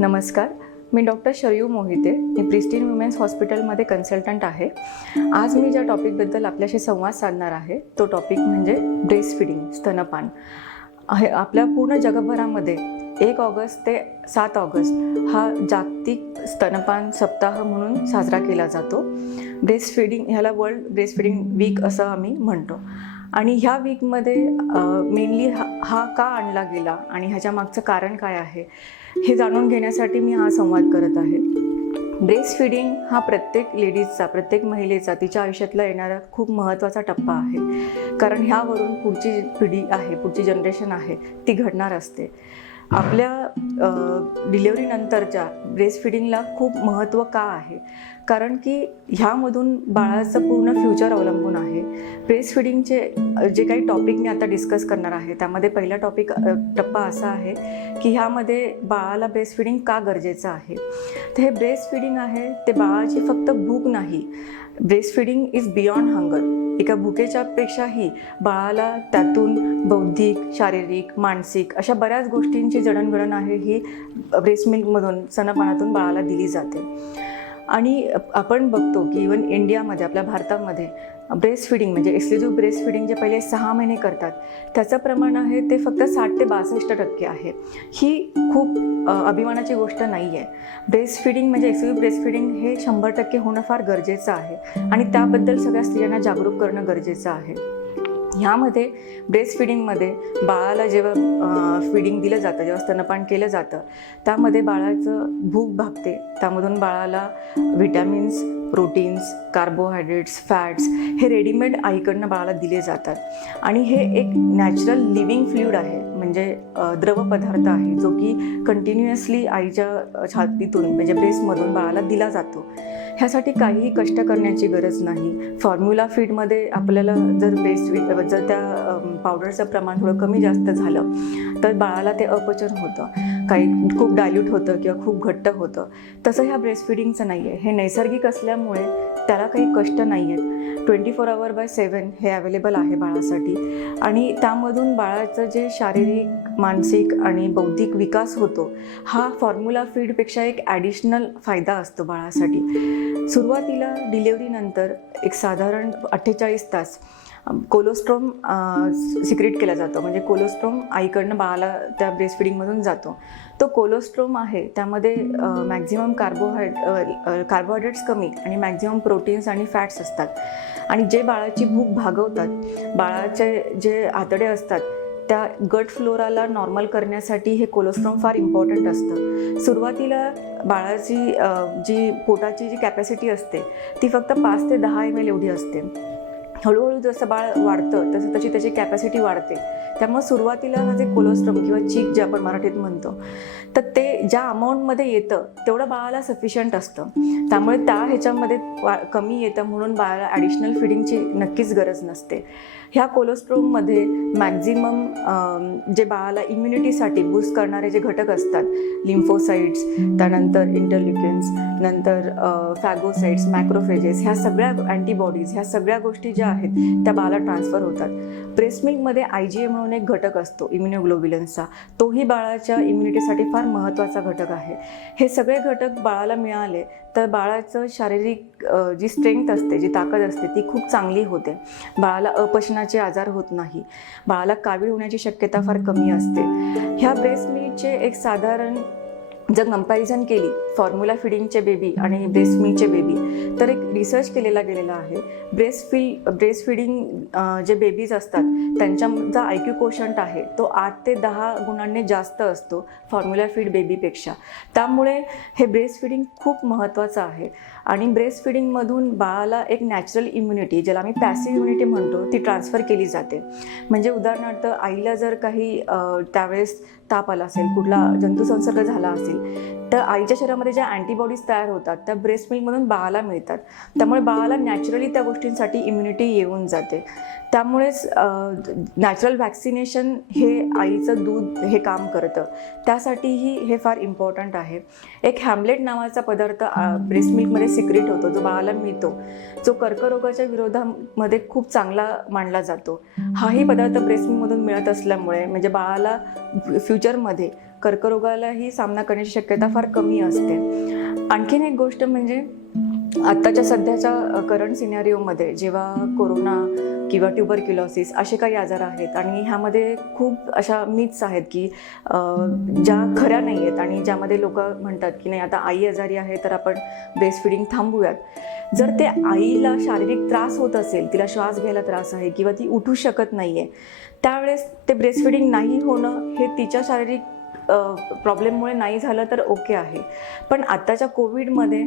नमस्कार, मी डॉक्टर शरयू मोहिते. मी pristine women's हॉस्पिटलमध्ये consultant आहे. आज मी ज्या टॉपिकबद्दल आपल्याशी संवाद साधणार आहे तो टॉपिक म्हणजे ब्रेस्ट फिडिंग, स्तनपान आहे. आपल्या पूर्ण जगभरामध्ये 1 ऑगस्ट ते 7 ऑगस्ट हा जागतिक स्तनपान सप्ताह म्हणून साजरा केला जातो. ब्रेस्ट फिडिंग ह्याला वर्ल्ड ब्रेस्ट फिडिंग वीक असं आम्ही म्हणतो. आणि ह्या वीकमध्ये मेनली हा का आणला गेला आणि ह्याच्या मागचं कारण काय आहे हे जाणून घेण्यासाठी मी हा संवाद करत आहे. ब्रेस्ट फिडिंग हा प्रत्येक लेडीजचा, प्रत्येक महिलेचा तिच्या आयुष्यातला येणारा खूप महत्त्वाचा टप्पा आहे. कारण ह्यावरून पुढची पिढी आहे, पुढची जनरेशन आहे ती घडणार असते. आपल्या डिलिव्हरीनंतरच्या ब्रेस्ट फिडिंगला खूप महत्त्व का आहे? कारण की ह्यामधून बाळाचं पूर्ण फ्युचर अवलंबून आहे. ब्रेस्ट फिडिंगचे जे काही टॉपिक मी आता डिस्कस करणार आहे त्यामध्ये पहिला टप्पा असा आहे की ह्यामध्ये बाळाला ब्रेस्ट फिडिंग का गरजेचं आहे. तर हे ब्रेस्ट फिडिंग आहे ते बाळाची फक्त भूक नाही. Breast feeding is beyond hunger. एका भुकेच्या पेक्षाही बाळाला त्यातून बौद्धिक, शारीरिक, मानसिक अशा बऱ्याच गोष्टींची जडणघडण आहे ही ब्रेस्ट मिल्कमधून, स्तनपानातून बाळाला दिली जाते. आणि आपण बघतो की इवन इंडियामध्ये, आपल्या भारतामध्ये ब्रेस्ट फिडिंग म्हणजे एक्सक्लुझिव्ह ब्रेस्ट फिडिंग जे पहिले 6 महिने करतात त्याचं प्रमाण आहे ते फक्त 60 ते 62% आहे. ही खूप अभिमानाची गोष्ट नाही आहे. ब्रेस्ट फिडिंग म्हणजे एक्सक्लुझिव्ह ब्रेस्ट फिडिंग हे 100% होणं फार गरजेचं आहे आणि त्याबद्दल सगळ्या स्त्रियांना जागरूक करणं गरजेचं आहे. ह्यामध्ये ब्रेस्ट फिडिंगमध्ये बाळाला जेव्हा फिडिंग दिलं जातं, जेव्हा स्तनपान केलं जातं त्यामध्ये बाळाचं भूक भागते. त्यामधून बाळाला विटॅमिन्स, प्रोटीन्स, कार्बोहायड्रेट्स, फॅट्स हे रेडीमेड आईकडनं बाळाला दिले जातात. आणि हे एक नॅचरल लिव्हिंग फ्लुइड आहे, म्हणजे द्रव पदार्थ आहे जो की कंटिन्युअसली आईच्या छातीतून म्हणजे ब्रेस्टमधून बाळाला दिला जातो. ह्यासाठी काहीही कष्ट करण्याची गरज नाही. फॉर्म्युला फीडमध्ये आपल्याला जर त्या पावडरचं प्रमाण थोडं कमी जास्त झालं तर बाळाला ते अपचन होतं, काही खूप डायल्यूट होतं किंवा खूप घट्ट होतं. तसं ह्या ब्रेस्ट फिडिंगचं नाही आहे. हे नैसर्गिक असल्यामुळे त्याला काही कष्ट नाही आहेत. 24/7 हे अवेलेबल आहे बाळासाठी. आणि त्यामधून बाळाचं जे शारीरिक, मानसिक आणि बौद्धिक विकास होतो हा फॉर्म्युला फीडपेक्षा एक ॲडिशनल फायदा असतो बाळासाठी. सुरुवातीला डिलिव्हरीनंतर एक साधारण 48 तास कोलोस्ट्रोम सिक्रेट केला जातो. म्हणजे कोलोस्ट्रोम आईकडनं बाळाला त्या ब्रेस्ट फिडिंगमधून जातो. तो कोलोस्ट्रोम आहे त्यामध्ये मॅक्झिमम कार्बोहायड्रेट्स कमी आणि मॅक्झिमम प्रोटीन्स आणि फॅट्स असतात. आणि जे बाळाची भूक भागवतात, बाळाचे जे आतडे असतात त्या गट फ्लोराला नॉर्मल करण्यासाठी हे कोलोस्ट्रोम फार इम्पॉर्टंट असतं. सुरुवातीला बाळाची जी पोटाची जी कॅपॅसिटी असते ती फक्त 5 ते 10 ml एवढी असते. हळूहळू जसं बाळ वाढतं तसं तशी त्याची कॅपॅसिटी वाढते. त्यामुळे सुरुवातीला हा जे कोलोस्ट्रोम किंवा चीक जे आपण मराठीत म्हणतो तर ते ज्या अमाऊंटमध्ये येतं तेवढं बाळाला सफिशियंट असतं. त्यामुळे त्या ह्याच्यामध्ये कमी येतं म्हणून बाळाला ॲडिशनल फिडिंगची नक्कीच गरज नसते. ह्या कोलोस्ट्रोममध्ये मॅक्झिमम जे बाळाला इम्युनिटीसाठी बूस्ट करणारे जे घटक असतात, लिम्फोसाइट्स, त्यानंतर इंटरल्युकिन्स, नंतर फॅगोसाइट्स, मॅक्रोफेजेस, ह्या सगळ्या अँटीबॉडीज, ह्या सगळ्या गोष्टी ज्या आहेत त्या बाळाला ट्रान्सफर होतात. ब्रेस्ट मिल्कमध्ये IgA म्हणून एक घटक असतो इम्युनोग्लोब्युलिन्सचा, तोही बाळाच्या इम्युनिटीसाठी फार महत्त्वाचा घटक आहे. हे सगळे घटक बाळाला मिळाले तर बाळाचं शारीरिक जी स्ट्रेंथ असते, जी ताकद असते ती खूप चांगली होते. बाळाला अपचनाचे आजार होत नाही. बाळाला कावीळ होण्याची शक्यता फार कमी असते. ह्या ब्रेस्ट मिल्कचे एक साधारण जर कंपॅरिझन केली फॉर्म्युला फिडिंगचे बेबी आणि ब्रेस्ट मिल्कचे बेबी तर एक रिसर्च केलेला गेलेला आहे. ब्रेस्ट फिडिंग जे बेबीज असतात त्यांचा IQ कोशंट आहे तो 8 ते 10 गुणांनी जास्त असतो फॉर्म्युला फीड बेबीपेक्षा. त्यामुळे हे ब्रेस्ट फिडिंग खूप महत्त्वाचं आहे. आणि ब्रेस्ट फिडिंगमधून बाळाला एक नॅचरल इम्युनिटी, ज्याला आम्ही पॅसिव्ह इम्युनिटी म्हणतो, ती ट्रान्सफर केली जाते. म्हणजे उदाहरणार्थ आईला जर काही त्यावेळेस ताप आला असेल, कुठला जंतुसंसर्ग झाला असेल तर आईच्या शरीरामध्ये ज्या अँटीबॉडीज तयार होतात त्या ब्रेस्ट मिल्कमधून बाळाला मिळतात. त्यामुळे बाळाला नॅचरली त्या गोष्टींसाठी इम्युनिटी येऊन जाते. त्यामुळेच नॅचरल व्हॅक्सिनेशन हे आईचं दूध हे काम करतं. त्यासाठीही हे फार इम्पॉर्टंट आहे. एक हॅमलेट नावाचा पदार्थ ब्रेस्ट मिल्कमध्ये सिक्रेट होतो जो बाळाला मिळतो, जो कर्करोगाच्या विरोधामध्ये खूप चांगला मानला जातो. हाही पदार्थ ब्रेस्ट मिल्कमधून मिळत असल्यामुळे म्हणजे बाळाला फ्युचरमध्ये कर्करोगालाही सामना करण्याची शक्यता फार थोडंफार कमी असते. आणखीन एक गोष्ट म्हणजे आत्ताच्या सध्याच्या करंट सिनॅरिओमध्ये जेव्हा कोरोना किंवा ट्युबरक्युलोसिस असे काही आजार आहेत आणि ह्यामध्ये खूप अशा मिथ्स आहेत की ज्या खऱ्या नाही आहेत आणि ज्यामध्ये लोक म्हणतात की नाही आता आई आजारी आहे तर आपण ब्रेस्ट फिडिंग थांबूयात. जर ते आईला शारीरिक त्रास होत असेल, तिला श्वास घ्यायला त्रास आहे किंवा ती उठू शकत नाही आहे, त्यावेळेस ते ब्रेस्ट फिडिंग नाही होणं हे तिच्या शारीरिक प्रॉब्लेममुळे नाही झालं तर ओके आहे. पण आत्ताच्या कोविडमध्ये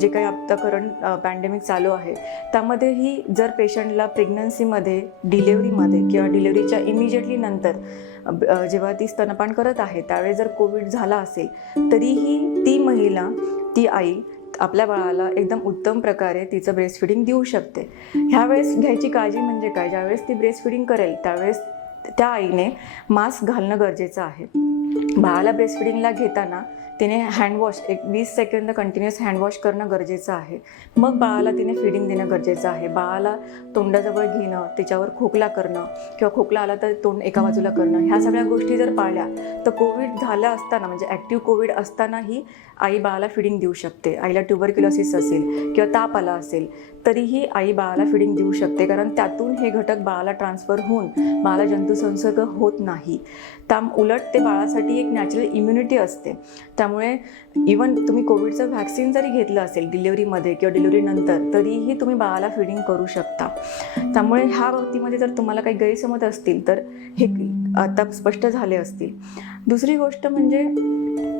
जे काही आत्ता करंट पॅन्डेमिक चालू आहे त्यामध्येही जर पेशंटला प्रेग्नन्सीमध्ये, डिलेवरीमध्ये किंवा डिलेवरीच्या इमिजिएटली नंतर जेव्हा ती स्तनपान करत आहे त्यावेळेस जर कोविड झाला असेल तरीही ती महिला, ती आई आपल्या बाळाला एकदम उत्तम प्रकारे तिचं ब्रेस्ट फिडिंग देऊ शकते. ह्यावेळेस घ्यायची काळजी म्हणजे काय, ज्यावेळेस ती ब्रेस्ट फिडिंग करेल त्यावेळेस त्या आईने मास्क घालणं गरजेचं आहे. बाळाला ब्रेस्ट फिडिंगला घेताना तिने हँडवॉश 20 सेकंद कंटिन्युअस हँडवॉश करणं गरजेचं आहे. मग बाळाला तिने फिडिंग देणं गरजेचं आहे. बाळाला तोंडाजवळ घेणं, त्याच्यावर खोकला करणं किंवा खोकला आला तर तोंड एका बाजूला करणं, ह्या सगळ्या गोष्टी जर पाळल्या तर कोविड झालं असताना म्हणजे ॲक्टिव्ह कोविड असतानाही आई बाळाला फिडिंग देऊ शकते. आईला ट्युबरक्युलोसिस असेल किंवा ताप आला असेल तरीही आई बाळाला फिडिंग देऊ शकते, कारण त्यातून हे घटक बाळाला ट्रान्सफर होऊन बाळाला जंतुसंसर्ग होत नाही. उलट ते बाळासाठी एक नॅचरल इम्युनिटी असते. त्यामुळे इवन तुम्ही कोविडचं व्हॅक्सिन जरी घेतलं असेल डिलिव्हरीमध्ये किंवा डिलिव्हरीनंतर तरीही तुम्ही बाळाला फिडिंग करू शकता. त्यामुळे ह्या बाबतीमध्ये जर तुम्हाला काही गैरसमज असतील तर हे आता स्पष्ट झाले असतील. दुसरी गोष्ट म्हणजे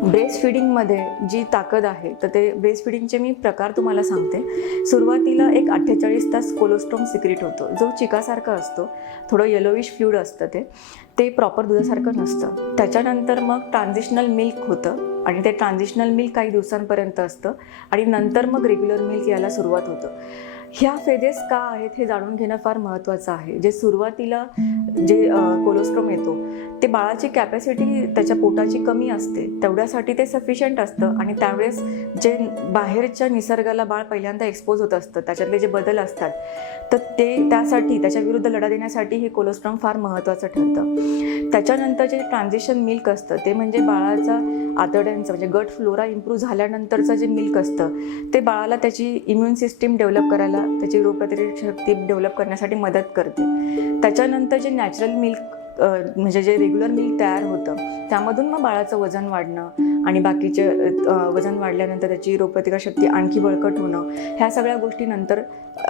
ब्रेस्ट फिडिंगमध्ये जी ताकद आहे तर ते ब्रेस्ट फिडिंगचे मी प्रकार तुम्हाला सांगते. सुरुवातीला एक 48 तास कोलोस्ट्रॉम सिक्रेट होतो, जो चिकासारखा असतो, थोडं येलोविश फ्लुइड असतं, ते प्रॉपर दुधासारखं नसतं. त्याच्यानंतर मग ट्रान्झिशनल मिल्क होतं आणि ते ट्रान्झिशनल मिल्क काही दिवसांपर्यंत असतं आणि नंतर मग रेग्युलर मिल्क यायला सुरुवात होतं. ह्या फेजेस का आहेत हे जाणून घेणं फार महत्त्वाचं आहे. जे सुरुवातीला जे कोलोस्ट्रॉम येतो ते बाळाची कॅपॅसिटी त्याच्या पोटाची कमी असते, तेवढ्यासाठी ते सफिशियंट असतं आणि त्यावेळेस जे बाहेरच्या निसर्गाला बाळ पहिल्यांदा एक्सपोज होत असतं, त्याच्यातले जे बदल असतात तर त्यासाठी त्याच्याविरुद्ध लढा देण्यासाठी हे कोलोस्ट्रॉम फार महत्त्वाचं ठरतं. त्याच्यानंतर जे ट्रान्झिशन मिल्क असतं ते म्हणजे बाळाचा आतड्यांचं म्हणजे गट फ्लोरा इम्प्रूव्ह झाल्यानंतरचं जे मिल्क असतं ते बाळाला त्याची इम्युन सिस्टीम डेव्हलप करायला, त्याची रोगप्रतिकारक शक्ती डेव्हलप करण्यासाठी मदत करते. त्याच्यानंतर जे नॅचरल मिल्क म्हणजे जे रेग्युलर मिल्क तयार होतं त्यामधून मग बाळाचं वजन वाढणं आणि बाकीचे वजन वाढल्यानंतर त्याची रोगप्रतिकारक शक्ती आणखी बळकट होणं, ह्या सगळ्या गोष्टी नंतर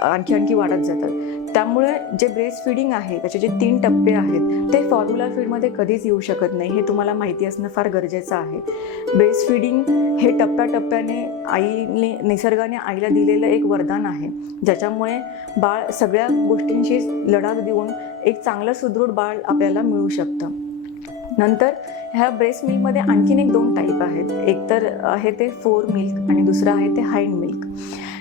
आणखी वाढत जातात. त्यामुळे जे ब्रेस्ट फिडिंग आहे त्याचे जे 3 टप्पे आहेत ते फॉर्म्युला फीडमध्ये कधीच येऊ शकत नाही, हे तुम्हाला माहिती असणं फार गरजेचं आहे. ब्रेस्ट फिडिंग हे टप्प्याटप्प्याने आईने, निसर्गाने आईला दिलेलं एक वरदान आहे, ज्याच्यामुळे बाळ सगळ्या गोष्टींशी लढा देऊन एक चांगलं सुदृढ बाळ आपल्याला मिळू शकतं. नंतर ह्या ब्रेस्ट मिल्कमध्ये आणखीन 2 टाईप आहेत. एक तर आहे ते 4 मिल्क आणि दुसरं आहे ते हाइंड मिल्क.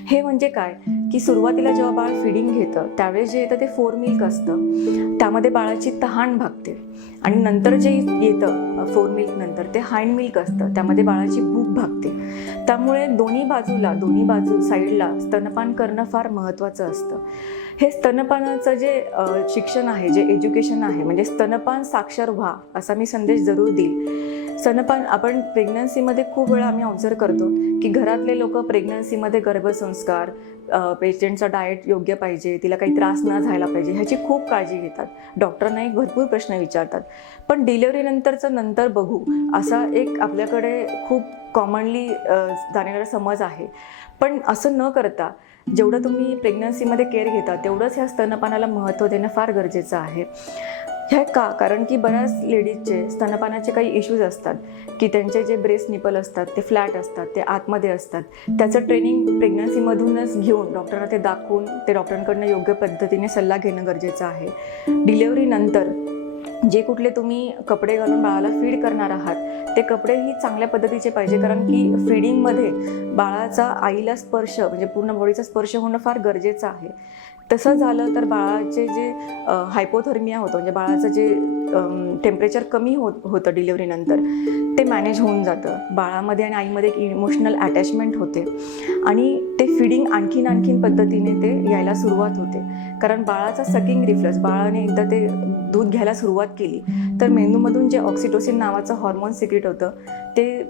हे म्हणजे काय की सुरुवातीला जेव्हा बाळ फिडिंग घेतं त्यावेळेस जे येतं ते 4 मिल्क असतं, त्यामध्ये बाळाची तहान भागते आणि नंतर जे येतं 4 मिल्क नंतर ते हाइंड मिल्क असतं, त्यामध्ये बाळाची भूक भागते. त्यामुळे दोन्ही बाजू साईडला स्तनपान करणं फार महत्त्वाचं असतं. हे स्तनपानाचं जे शिक्षण आहे, जे एज्युकेशन आहे, म्हणजे स्तनपान साक्षर व्हा असा मी संदेश जरूर देईल. स्तनपान आपण प्रेग्नन्सीमध्ये खूप वेळा आम्ही ऑब्झर्व करतो की घरातले लोक प्रेग्नन्सीमध्ये गर्भसंस्कार, पेशंटचा डाएट योग्य पाहिजे, तिला काही त्रास न झाला पाहिजे ह्याची खूप काळजी घेतात. डॉक्टरांना एक भरपूर प्रश्न विचारतात. पण डिलिव्हरीनंतरचं नंतर बघू असा एक आपल्याकडे खूप कॉमनली जाणणारा समज आहे. पण असं न करता जेवढं तुम्ही प्रेग्नन्सीमध्ये केअर घेता तेवढंच ह्या स्तनपानाला महत्त्व देणं फार गरजेचं आहे. ह्या का? कारण की बऱ्याच लेडीजचे स्तनपानाचे काही इश्यूज असतात की त्यांचे जे ब्रेस्ट निपल असतात ते फ्लॅट असतात, ते आतमध्ये असतात. त्याचं ट्रेनिंग प्रेग्नन्सीमधूनच घेऊन डॉक्टरांना ते दाखवून ते डॉक्टरांकडनं योग्य पद्धतीने सल्ला घेणं गरजेचं आहे. डिलिव्हरीनंतर जे कुठले तुम्ही कपडे घालून बाळाला फीड करणार आहात ते कपडेही चांगल्या पद्धतीचे पाहिजे, कारण की फिडिंगमध्ये बाळाचा आईला स्पर्श म्हणजे पूर्ण बॉडीचा स्पर्श होणं फार गरजेचं आहे. तसं झालं तर बाळाचे जे हायपोथर्मिया होतं म्हणजे बाळाचं जे टेम्परेचर कमी होतं डिलिव्हरीनंतर ते मॅनेज होऊन जातं. बाळामध्ये आणि आईमध्ये एक इमोशनल अटॅचमेंट होते आणि ते फिडिंग आणखीन पद्धतीने ते यायला सुरुवात होते. कारण बाळाचा सकिंग रिफ्लेक्स, बाळाने एकदा ते दूध घ्यायला सुरुवात केली तर मेंदूमधून जे ऑक्सिटोसिन नावाचं हॉर्मोन सिक्रेट होतं ते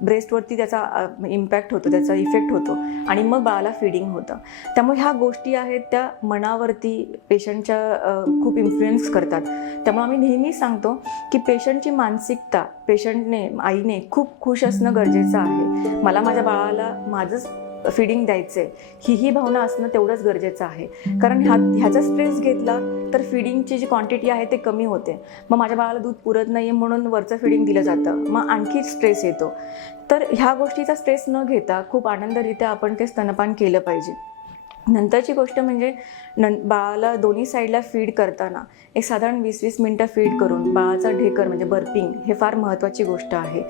ब्रेस्टवरती त्याचा इम्पॅक्ट होतो, त्याचा इफेक्ट होतो आणि मग बाळाला फिडिंग होतं. त्यामुळे ह्या गोष्टी आहेत त्या मनावरती पेशंटच्या खूप इन्फ्लुएन्स करतात. त्यामुळे आम्ही नेहमीच सांगतो की पेशंटची मानसिकता, पेशंटने, आईने खूप खुश असणं गरजेचं आहे. मला माझ्या बाळाला माझंच फिडिंग द्यायचं आहे ही भावना असणं तेवढंच गरजेचं आहे. कारण ह्याचा स्ट्रेस घेतला तर फिडिंगची जी क्वांटिटी आहे ते कमी होते. मग माझ्या बाळाला दूध पुरत नाही आहे म्हणून वरचं फिडिंग दिलं जातं, मग आणखी स्ट्रेस येतो. तर ह्या गोष्टीचा स्ट्रेस न घेता खूप आनंदरित्या आपण ते स्तनपान केलं पाहिजे. नंतरची गोष्ट म्हणजे बाळाला दोन्ही साईडला फीड करताना एक साधारण 20-20 मिनटं फीड करून बाळाचा ढेकर म्हणजे बर्पिंग हे फार महत्त्वाची गोष्ट आहे.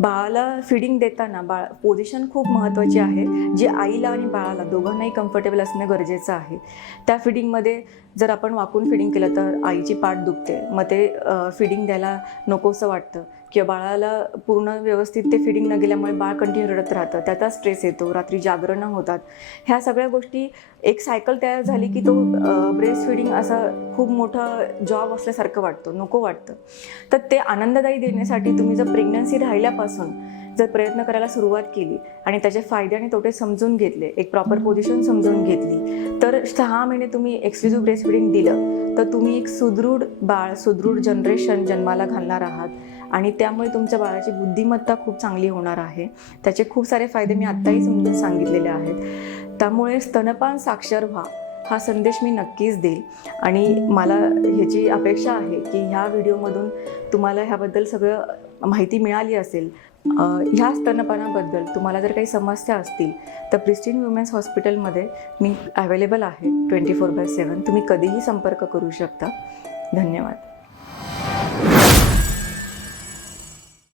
बाळाला फिडिंग देताना पोझिशन खूप महत्त्वाची आहे, जी आईला आणि बाळाला दोघांनाही कम्फर्टेबल असणं गरजेचं आहे. त्या फिडिंगमध्ये जर आपण वाकून फिडिंग केलं तर आईची पाठ दुखते, मग ते फिडिंग द्यायला नकोसं वाटतं किंवा बाळाला पूर्ण व्यवस्थित ते फिडिंग न गेल्यामुळे बाळ कंटिन्यू रडत राहतं, त्याचा स्ट्रेस येतो, रात्री जागरणं होतात. ह्या सगळ्या गोष्टी एक सायकल तयार झाली की तो ब्रेस्ट फिडिंग असा खूप मोठा जॉब असल्यासारखं वाटतो, नको वाटतं. तर ते आनंददायी देण्यासाठी तुम्ही जर प्रेग्नन्सी राहिल्यापासून जर प्रयत्न करायला सुरुवात केली आणि त्याचे फायदे आणि तोटे समजून घेतले, एक प्रॉपर पोझिशन समजून घेतली, तर 6 महिने तुम्ही एक्सक्लुझिव्ह ब्रेस्ट फिडिंग दिलं तर तुम्ही एक सुदृढ बाळ, सुदृढ जनरेशन जन्माला घालणार आहात आणि त्यामुळे तुमच्या बाळाची बुद्धिमत्ता खूप चांगली होणार आहे. त्याचे खूप सारे फायदे मी आत्ताही समजून सांगितलेले आहेत. त्यामुळे स्तनपान साक्षर व्हा हा संदेश मी नक्कीच देईल आणि मला ह्याची अपेक्षा आहे की ह्या व्हिडिओमधून तुम्हाला ह्याबद्दल सगळं माहिती मिळाली असेल. ह्या स्तनपानाबद्दल तुम्हाला जर काही समस्या असतील तर प्रिस्टीन वुमेन्स हॉस्पिटलमध्ये मी अवेलेबल आहे 24/7. तुम्ही कधीही संपर्क करू शकता. धन्यवाद.